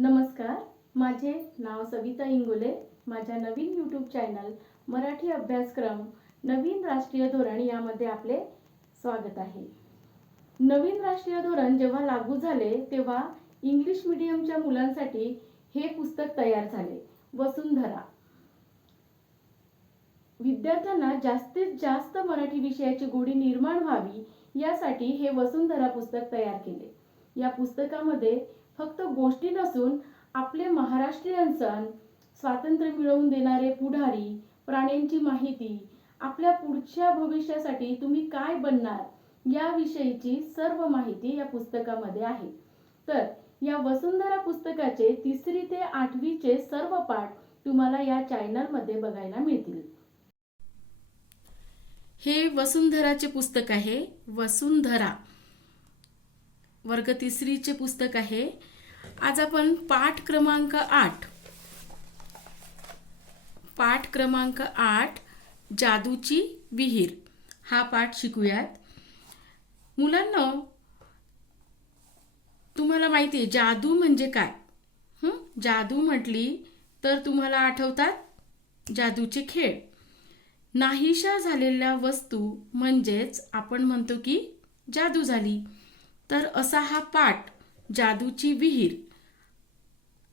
नमस्कार, माझे नाव सविता इंगोले. माझ्या नवीन यूट्यूब चॅनल मराठी अभ्यासक्रम नवीन राष्ट्रीय धोरण यामध्ये आपले स्वागत आहे. नवीन राष्ट्रीय धोरण जेव्हा लागू झाले तेव्हा इंग्लिश मीडियमच्या मुलांसाठी हे पुस्तक तयार झाले, वसुंधरा. विद्यार्थ्यांना जास्तीत जास्त मराठी विषयाची गोडी निर्माण व्हावी यासाठी हे वसुंधरा पुस्तक तयार केले. या पुस्तकामध्ये फक्त गोष्टी नसून आपले महाराष्ट्रीयन सण, स्वातंत्र्य मिळवून देणारे पुढारी, प्राण्यांची माहिती, आपल्या पुढच्या भविष्यासाठी तुम्ही काय बनणार याविषयीची सर्व माहिती या पुस्तकामध्ये आहे. तर या वसुंधरा पुस्तकाचे 3री ते 8वीचे सर्व पाठ तुम्हाला या चॅनलमध्ये बघायला मिळतील. हे वसुंधराचे पुस्तक आहे. वसुंधरा वर्ग 3रीचे पुस्तक आहे. आज आपण पाठ क्रमांक 8 जादूची विहीर हा पाठ शिकूयात. मुलांनो, तुम्हाला माहिती आहे जादू म्हणजे काय? जादू म्हटली तर तुम्हाला आठवतात जादूचे खेळ. नाहीशा झालेल्या वस्तू म्हणजेच आपण म्हणतो की जादू झाली. तर असा हा पाठ जादूची विहीर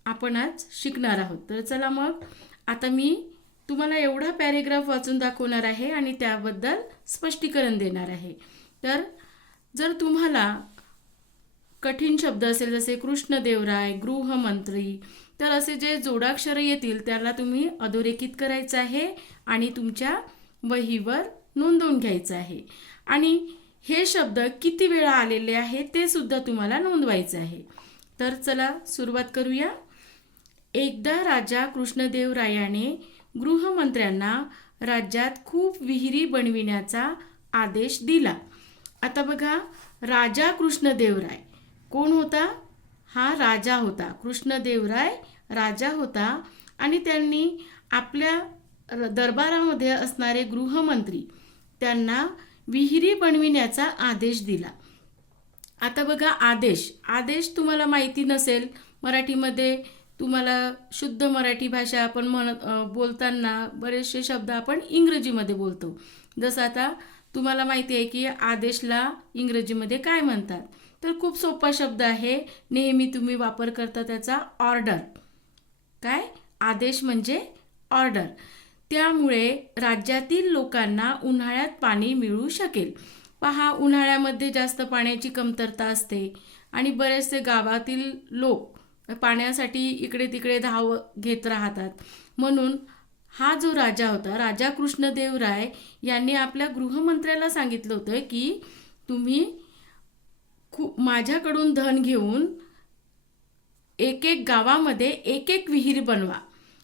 आपण आज शिकणार आहोत. तर चला मग आता मी तुम्हाला एवढा पॅरेग्राफ वाचून दाखवणार आहे आणि त्याबद्दल स्पष्टीकरण देणार आहे. तर जर तुम्हाला कठीण शब्द असेल जसे कृष्णदेवराय, गृहमंत्री, तर असे जे जोडाक्षर येतील त्याला तुम्ही अधोरेखित करायचं आहे आणि तुमच्या वहीवर नोंदवून घ्यायचं आहे. आणि हे शब्द किती वेळा आलेले आहे ते सुद्धा तुम्हाला नोंदवायचं आहे. तर चला सुरुवात करूया. एकदा राजा कृष्णदेवरायाने गृहमंत्र्यांना राज्यात खूप विहिरी बनविण्याचा आदेश दिला. आता बघा, राजा कृष्णदेवराय कोण होता? हा राजा होता. कृष्णदेवराय राजा होता आणि त्यांनी आपल्या दरबारामध्ये असणारे गृहमंत्री त्यांना विहिरी बनविण्याचा आदेश दिला. आता बघा, आदेश तुम्हाला माहिती नसेल. मराठीमध्ये तुम्हाला शुद्ध मराठी भाषा आपण बोलताना बरेचसे शब्द आपण इंग्रजीमध्ये बोलतो. जसं आता तुम्हाला माहिती आहे की आदेशला इंग्रजीमध्ये काय म्हणतात. तर खूप सोपा शब्द आहे, नेहमी तुम्ही वापर करता त्याचा, ऑर्डर. काय? आदेश म्हणजे ऑर्डर. त्यामुळे राज्यातील लोकांना उन्हाळ्यात पाणी मिळू शकेल. पहा, उन्हाळ्यामध्ये जास्त पाण्याची कमतरता असते आणि बरेचसे गावातील लोक पाण्यासाठी इकडे तिकडे धाव घेत राहतात. म्हणून हा जो राजा होता, राजा कृष्णदेवराय यांनी आपल्या गृहमंत्र्याला सांगितलं होतं की तुम्ही माझ्याकडून धन घेऊन एक गावामध्ये एक विहीर बनवा,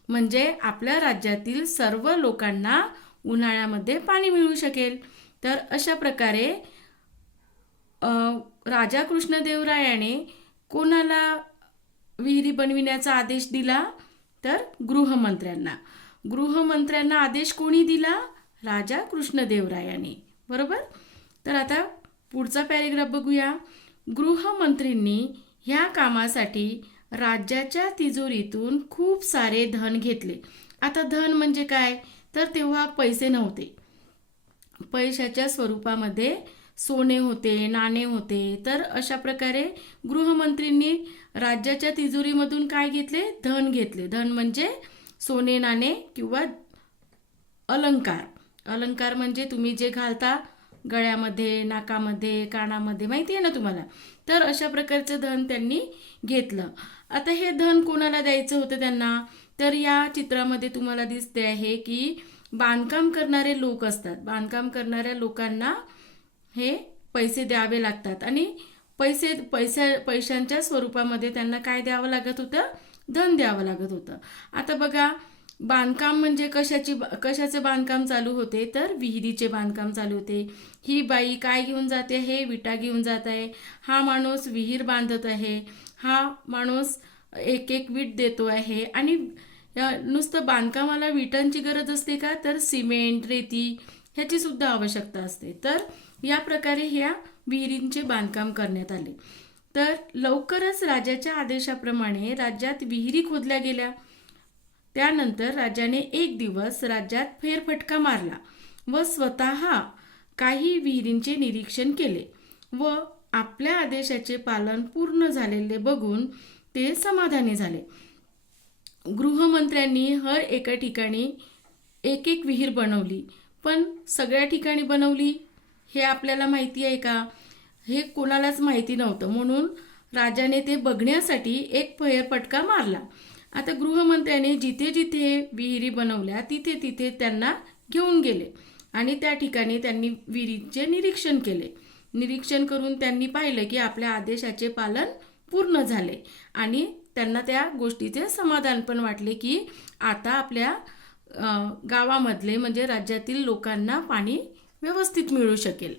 म्हणजे आपल्या राज्यातील सर्व लोकांना उन्हाळ्यामध्ये पाणी मिळू शकेल. तर अशा प्रकारे राजा कृष्णदेवरायाने कोणाला विहिरी बनविण्याचा आदेश दिला? तर गृहमंत्र्यांना आदेश कोणी दिला? राजा कृष्णदेवरायाने. बरोबर. तर आता पुढचा पॅरेग्राफ बघूया. गृहमंत्रींनी ह्या कामासाठी राज्याच्या तिजोरीतून खूप सारे धन घेतले. आता धन म्हणजे काय? तर तेव्हा पैसे नव्हते. पैशाच्या स्वरूपामध्ये सोने होते, नाणे होते. तर अशा प्रकारे गृहमंत्रींनी राज्याच्या तिजोरीमधून काय घेतले? धन घेतले. धन म्हणजे सोने, नाणे किंवा अलंकार. अलंकार म्हणजे तुम्ही जे घालता गळ्यामध्ये, नाकामध्ये, कानामध्ये, माहिती आहे ना तुम्हाला. तर अशा प्रकारचं धन त्यांनी घेतलं. आता हे धन कोणाला द्यायचं होतं त्यांना? तर या चित्रामध्ये तुम्हाला दिसते आहे की बांधकाम करणारे लोक असतात. बांधकाम करणाऱ्या लोकांना हे पैसे द्यावे लागतात आणि पैशांच्या स्वरूपामध्ये त्यांना काय द्यावं लागत होतं? धन द्यावं लागत होतं. आता बघा, बांधकाम म्हणजे कशाचे बांधकाम चालू होते? तर विहिरीचे बांधकाम चालू होते. ही बाई काय घेऊन जाते? हे विटा घेऊन जात आहे. हा माणूस विहीर बांधत आहे. हा माणूस एक वीट देतो आहे. आणि नुसतं बांधकामाला विटांची गरज असते का? तर सिमेंट, रेती ह्याची सुद्धा आवश्यकता असते. तर या प्रकारे ह्या विहिरींचे बांधकाम करण्यात आले. तर लवकरच राजाच्या आदेशाप्रमाणे राज्यात विहिरी खोदल्या गेल्या. त्यानंतर राजाने एक दिवस राज्यात फेरफटका मारला व स्वतः काही विहिरींचे निरीक्षण केले व आपल्या आदेशाचे पालन पूर्ण झालेले बघून ते समाधानी झाले. गृहमंत्र्यांनी हर एका ठिकाणी एक एक विहीर बनवली, पण सगळ्या ठिकाणी बनवली हे आपल्याला माहिती आहे का? हे कोणालाच माहिती नव्हतं. म्हणून राजाने ते बघण्यासाठी एक फेरफटका मारला. आता गृहमंत्र्याने जिथे जिथे विहिरी बनवल्या तिथे तिथे त्यांना घेऊन गेले आणि त्या ठिकाणी त्यांनी विहिरीचे निरीक्षण केले. निरीक्षण करून त्यांनी पाहिलं की आपल्या आदेशाचे पालन पूर्ण झाले आणि त्यांना त्या गोष्टीचे समाधान पण वाटले की आता आपल्या गावामधले म्हणजे राज्यातील लोकांना पाणी व्यवस्थित मिळू शकेल.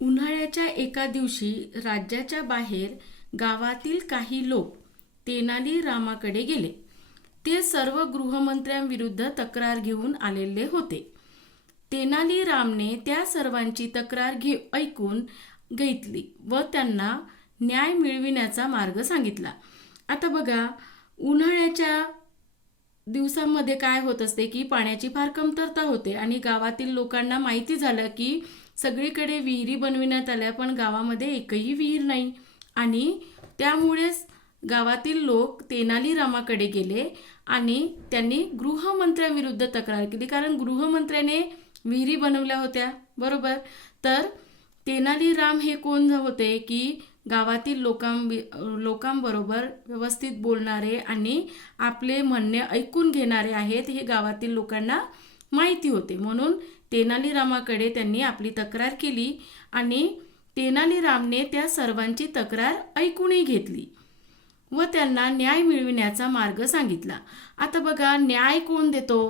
उन्हाळ्याच्या एका दिवशी राज्याच्या बाहेर गावातील काही लोक तेनाली रामाकडे गेले. ते सर्व गृहमंत्र्यांविरुद्ध तक्रार घेऊन आलेले होते. तेनाली रामने त्या सर्वांची तक्रार ऐकून घेतली व त्यांना न्याय मिळविण्याचा मार्ग सांगितला. आता बघा, उन्हाळ्याच्या दिवसांमध्ये काय होत असते की पाण्याची फार कमतरता होते आणि गावातील लोकांना माहिती झालं की सगळीकडे विहिरी बनविण्यात आल्या पण गावामध्ये एकही विहीर नाही आणि त्यामुळेच गावातील लोक तेनाली रामाकडे गेले आणि त्यांनी गृहमंत्र्यांविरुद्ध तक्रार केली, कारण गृहमंत्र्याने विहिरी बनवल्या होत्या, बरोबर. तर तेनाली राम हे कोण होते की गावातील लोकांबरोबर व्यवस्थित बोलणारे आणि आपले म्हणणे ऐकून घेणारे आहेत हे गावातील लोकांना माहिती होते. म्हणून तेनाली रामाकडे त्यांनी आपली तक्रार केली आणि तेनाली रामने त्या सर्वांची तक्रार ऐकूनही घेतली व त्यांना न्याय मिळविण्याचा मार्ग सांगितला. आता बघा, न्याय कोण देतो?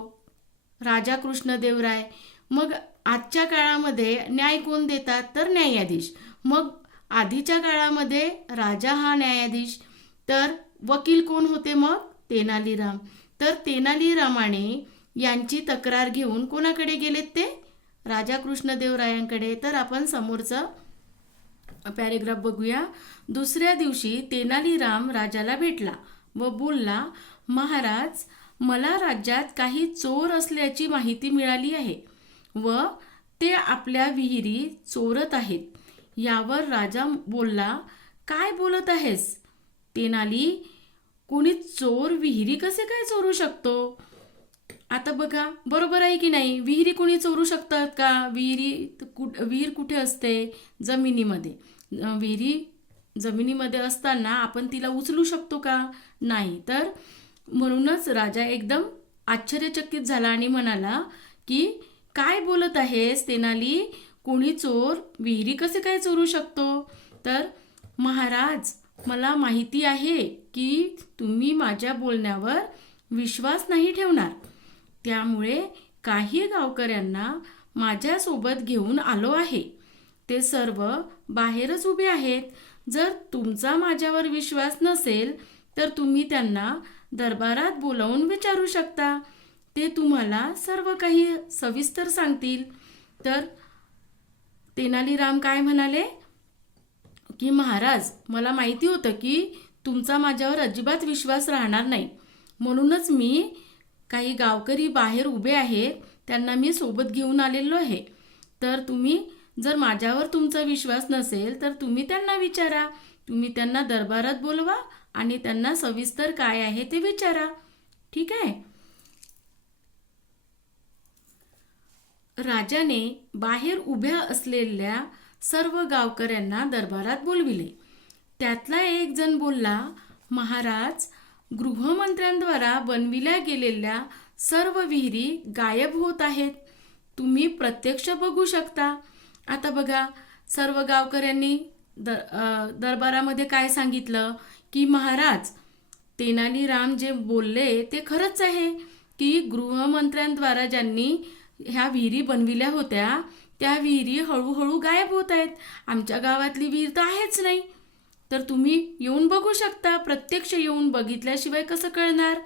राजा कृष्णदेवराय. मग आजच्या काळामध्ये न्याय कोण देतात? तर न्यायाधीश. मग आधीच्या काळामध्ये राजा हा न्यायाधीश, तर वकील कोण होते? मग तेनालीराम. तर तेनालीरामाने यांची तक्रार घेऊन कोणाकडे गेलेत? ते राजा कृष्णदेवरायांकडे. तर आपण समोरचं पॅरेग्राफ बघूया. दुसऱ्या दिवशी तेनालीराम राजाला भेटला व बोलला, महाराज, मला राज्यात काही चोर असल्याची माहिती मिळाली आहे व ते आपल्या विहिरी चोरत आहेत. यावर राजा बोलला, काय बोलत आहेस तेनाली? कोणी चोर विहिरी कसे काय चोरू शकतो? आता बघा, बरोबर आहे की नाही? विहिरी कोणी चोरू शकतात का? विहीर कुठे असते? जमिनीमध्ये. विहिरी जमिनीमध्ये असताना आपण तिला उचलू शकतो का? नाही. तर म्हणूनच राजा एकदम आश्चर्यचकित झाला आणि म्हणाला की काय बोलत आहेस तेनाली? कोणी चोर विहिरी कसे काय चोरू शकतो? तर महाराज, मला माहिती आहे की तुम्ही माझ्या बोलण्यावर विश्वास नाही ठेवणार, त्यामुळे काही गावकऱ्यांना माझ्यासोबत घेऊन आलो आहे. ते सर्व बाहेरच उभे आहेत. जर तुमचा माझ्यावर विश्वास नसेल तर तुम्ही त्यांना दरबारात बोलावून विचारू शकता. ते तुम्हाला सर्व काही सविस्तर सांगतील. तर तेनालीराम काय म्हणाले की महाराज, मला माहिती होतं की तुमचा माझ्यावर अजिबात विश्वास राहणार नाही, म्हणूनच मी काही गावकरी बाहेर उभे आहेत त्यांना मी सोबत घेऊन आलेलो आहे. तर तुम्ही जर माझ्यावर तुमचा विश्वास नसेल तर तुम्ही त्यांना विचारा. तुम्ही त्यांना दरबारात बोलवा आणि त्यांना सविस्तर काय आहे ते विचारा. ठीक आहे. राजाने बाहेर उभ्या असलेल्या सर्व गावकऱ्यांना दरबारात बोलविले. त्यातला एक जण बोलला, महाराज, गृहमंत्र्यांद्वारा बनविल्या गेलेल्या सर्व विहिरी गायब होत आहेत. तुम्ही प्रत्यक्ष बघू शकता. आता बघा, सर्व गावकऱ्यांनी दरबारामध्ये काय सांगितलं की महाराज, तेनालीराम जे बोलले ते खरंच आहे की गृहमंत्र्यांद्वारा ज्यांनी ह्या विहिरी बनविल्या होत्या त्या विहिरी हळूहळू गायब होत आहेत. आमच्या गावातली विहीर तर आहेच नाही. तर तुम्ही येऊन बघू शकता. प्रत्यक्ष येऊन बघितल्याशिवाय कसं कळणार?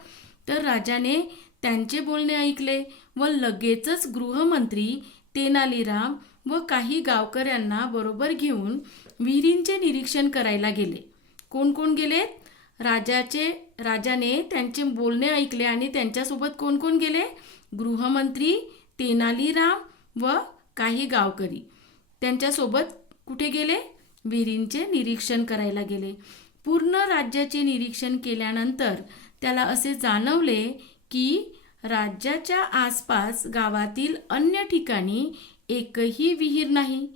तर राजाने त्यांचे बोलणे ऐकले व लगेचच गृहमंत्री तेनालीराम व काही गावकऱ्यांना बरोबर घेऊन विहिरींचे निरीक्षण करायला गेले. कोण कोण गेले? राजाने त्यांचे बोलणे ऐकले आणि त्यांच्यासोबत कोण कोण गेले? गृहमंत्री, तेनालीराम व काही गावकरी त्यांच्यासोबत कुठे गेले? विहिरींचे निरीक्षण करायला गेले. पूर्ण राज्याचे निरीक्षण केल्यानंतर त्याला असे जाणवले की राज्याच्या आसपास गावातील अन्य ठिकाणी एकही विहीर नाही.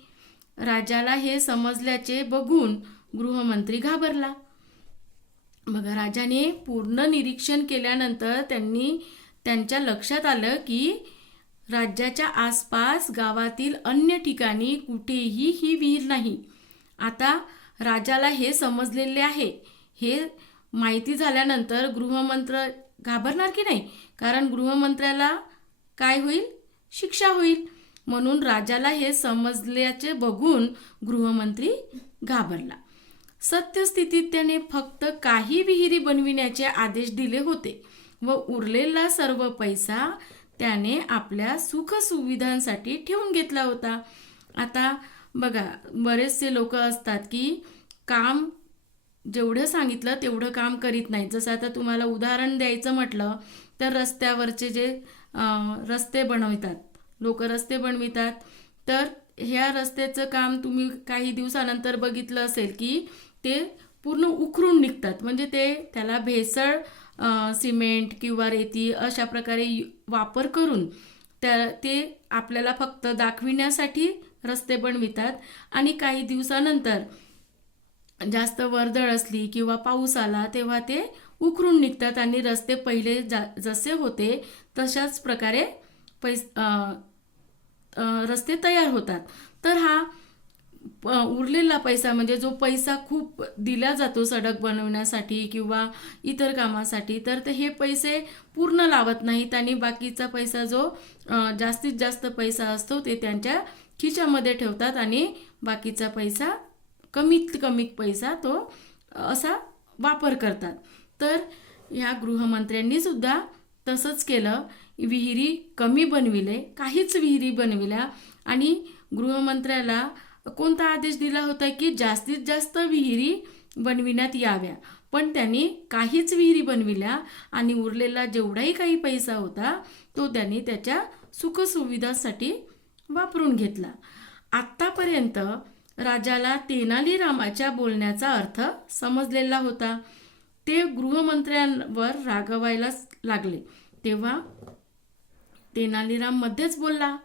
राजाला हे समजल्याचे बघून गृहमंत्री घाबरला. बघा, राजाने पूर्ण निरीक्षण केल्यानंतर त्यांच्या लक्षात आलं की राज्याच्या आसपास गावातील अन्य ठिकाणी कुठेही ही विहीर नाही. आता राजाला हे समजलेले आहे. हे माहिती झाल्यानंतर गृहमंत्री घाबरणार की नाही? कारण गृहमंत्र्याला काय होईल? शिक्षा होईल. म्हणून राजाला हे समजल्याचे बघून गृहमंत्री घाबरला. सत्यस्थितीत त्याने फक्त काही विहिरी बनविण्याचे आदेश दिले होते व उरलेला सर्व पैसा त्याने आपल्या सुखसुविधांसाठी ठेवून घेतला होता. आता बघा, बरेचसे लोक असतात की काम जेवढं सांगितलं तेवढं काम करीत नाही. जसं आता तुम्हाला उदाहरण द्यायचं म्हटलं तर रस्त्यावरचे जे रस्ते बनवितात, लोक रस्ते बनवितात, तर ह्या रस्त्याचं काम तुम्ही काही दिवसानंतर बघितलं असेल की ते पूर्ण उखरून निघतात. म्हणजे त्याला भेसळ सिमेंट किंवा रेती अशा प्रकारे वापर करून ते आपल्याला फक्त दाखविण्यासाठी रस्ते बनवितात आणि काही दिवसानंतर जास्त वर्दळ असली किंवा पाऊस आला तेव्हा ते उखरून निघतात आणि रस्ते पहिले जसे होते तशाच प्रकारे रस्ते तयार होतात. तर हा उरलेला पैसा म्हणजे जो पैसा खूप दिला जातो सडक बनवण्यासाठी किंवा इतर कामासाठी, तर हे पैसे पूर्ण लावत नाहीत आणि बाकीचा पैसा जो जास्तीत जास्त पैसा असतो ते त्यांच्या खिशामध्ये ठेवतात आणि बाकीचा पैसा कमीत कमी पैसा तो असा वापर करतात. तर ह्या गृहमंत्र्यांनी सुद्धा तसंच केलं. विहिरी कमी बनविले, काहीच विहिरी बनविल्या आणि गृहमंत्र्याला कोणता आदेश दिला होता की जास्तीत जास्त विहिरी बनविण्यात याव्या, पण त्यांनी काहीच विहिरी बनविल्या आणि उरलेला जेवढाही काही पैसा होता तो त्यांनी त्याच्या सुखसुविधासाठी वापरून घेतला. आत्तापर्यंत राजाला तेनालीरामाच्या बोलण्याचा अर्थ समजलेला होता. ते गृहमंत्र्यांवर रागवायला लागले. तेव्हा तेनालीराम मध्येच बोलला,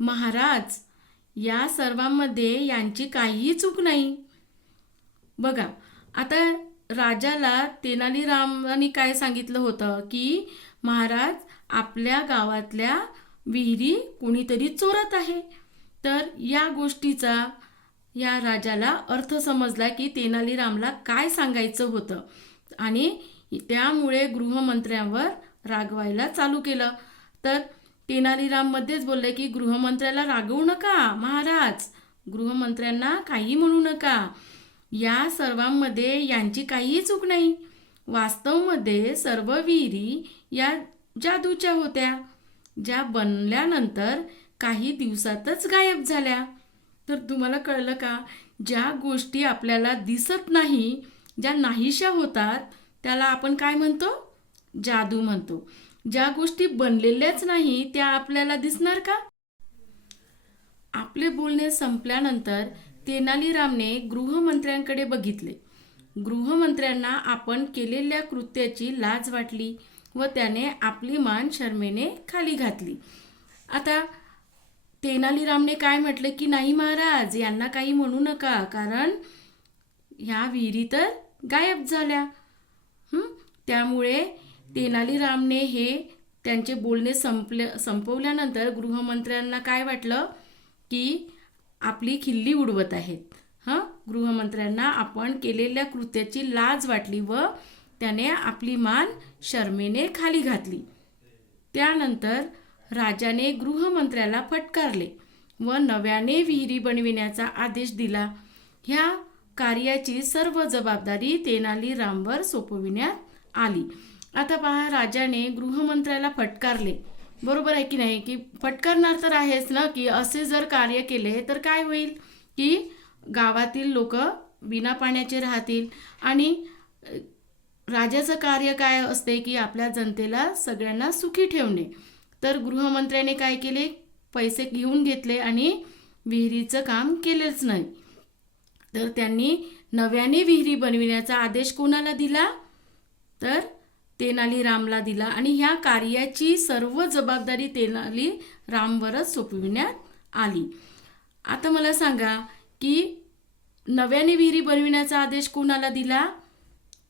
महाराज, या सर्वांमध्ये यांची काहीही चूक नाही. बघा, आता राजाला तेनालीरामांनी काय सांगितलं होतं की महाराज, आपल्या गावातल्या विहिरी कोणीतरी चोरत आहे. तर या गोष्टीचा या राजाला अर्थ समजला की तेनालीरामला काय सांगायचं होतं आणि त्यामुळे गृहमंत्र्यांवर रागवायला चालू केलं. तर तेनालीराम मध्येच बोलले की गृहमंत्र्याला रागवू नका महाराज, गृहमंत्र्यांना काही म्हणू नका, या सर्वांमध्ये यांची काहीही चूक नाही. वास्तवमध्ये सर्व विहिरी या जादूच्या होत्या, ज्या बनल्यानंतर काही दिवसातच गायब झाल्या. तर तुम्हाला कळलं का? ज्या गोष्टी आपल्याला दिसत नाही, ज्या नाहीशा होतात, त्याला आपण काय म्हणतो? जादू म्हणतो. ज्या गोष्टी बनलेल्याच नाही त्या आपल्याला दिसणार का? आपले बोलणे संपल्यानंतर तेनालीरामने गृहमंत्र्यांकडे बघितले. गृहमंत्र्यांना आपण केलेल्या कृत्याची लाज वाटली व त्याने आपली मान शरमेने खाली घातली. आता तेनालीरामने काय म्हटले की नाही महाराज, यांना काही म्हणू नका, कारण ह्या विहिरी तर गायब झाल्या. त्यामुळे तेनालीरामने हे त्यांचे बोलणे संपवल्यानंतर गृहमंत्र्यांना काय वाटलं की आपली खिल्ली उडवत आहेत. गृहमंत्र्यांना आपण केलेल्या कृत्याची लाज वाटली व त्याने आपली मान शरमेने खाली घातली. त्यानंतर राजाने गृहमंत्र्याला फटकारले व नव्याने विहिरी बनविण्याचा आदेश दिला. ह्या कार्याची सर्व जबाबदारी तेनालीरामवर सोपविण्यात आली. आता पहा, राजाने गृहमंत्र्याला फटकारले बरोबर आहे की नाही? की फटकारणार तर आहेच ना, की असे जर कार्य केले तर काय होईल, की गावातील लोक बिना पाण्याचे राहतील. आणि राजाचं कार्य काय असते, की आपल्या जनतेला सगळ्यांना सुखी ठेवणे. तर गृहमंत्र्याने काय केले, पैसे घेऊन घेतले आणि विहिरीचं काम केलेच नाही. तर त्यांनी नव्याने विहिरी बनविण्याचा आदेश कोणाला दिला, तर तेनालीरामला दिला. आणि ह्या कार्याची सर्व जबाबदारी तेनालीरामवरच सोपविण्यात आली. आता मला सांगा, की नव्याने विहिरी बनविण्याचा आदेश कोणाला दिला,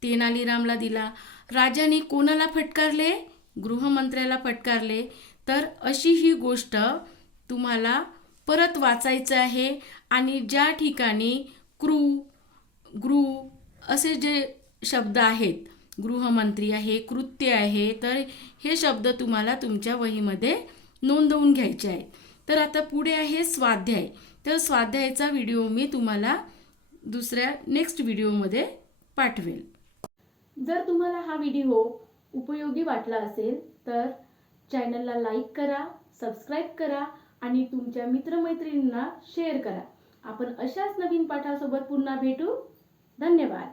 तेनालीरामला दिला. राजाने कोणाला फटकारले, गृहमंत्र्याला फटकारले. तर अशी ही गोष्ट तुम्हाला परत वाचायचं आहे. आणि ज्या ठिकाणी क्रू गृह असे जे शब्द आहेत, गृहमंत्री आहे, कृत्य आहे, तर हे शब्द तुम्हाला तुमच्या वहीमध्ये नोंदवून घ्यायचे आहेत. तर आता पुढे आहे स्वाध्याय. तर स्वाध्यायाचा व्हिडिओ मी तुम्हाला दुसऱ्या नेक्स्ट व्हिडिओमध्ये पाठवेल. जर तुम्हाला हा व्हिडिओ उपयोगी वाटला असेल तर चॅनलला लाईक करा, सबस्क्राईब करा आणि तुमच्या मित्रमैत्रिणींना शेअर करा. आपण अशाच नवीन पाठासोबत पुन्हा भेटू. धन्यवाद.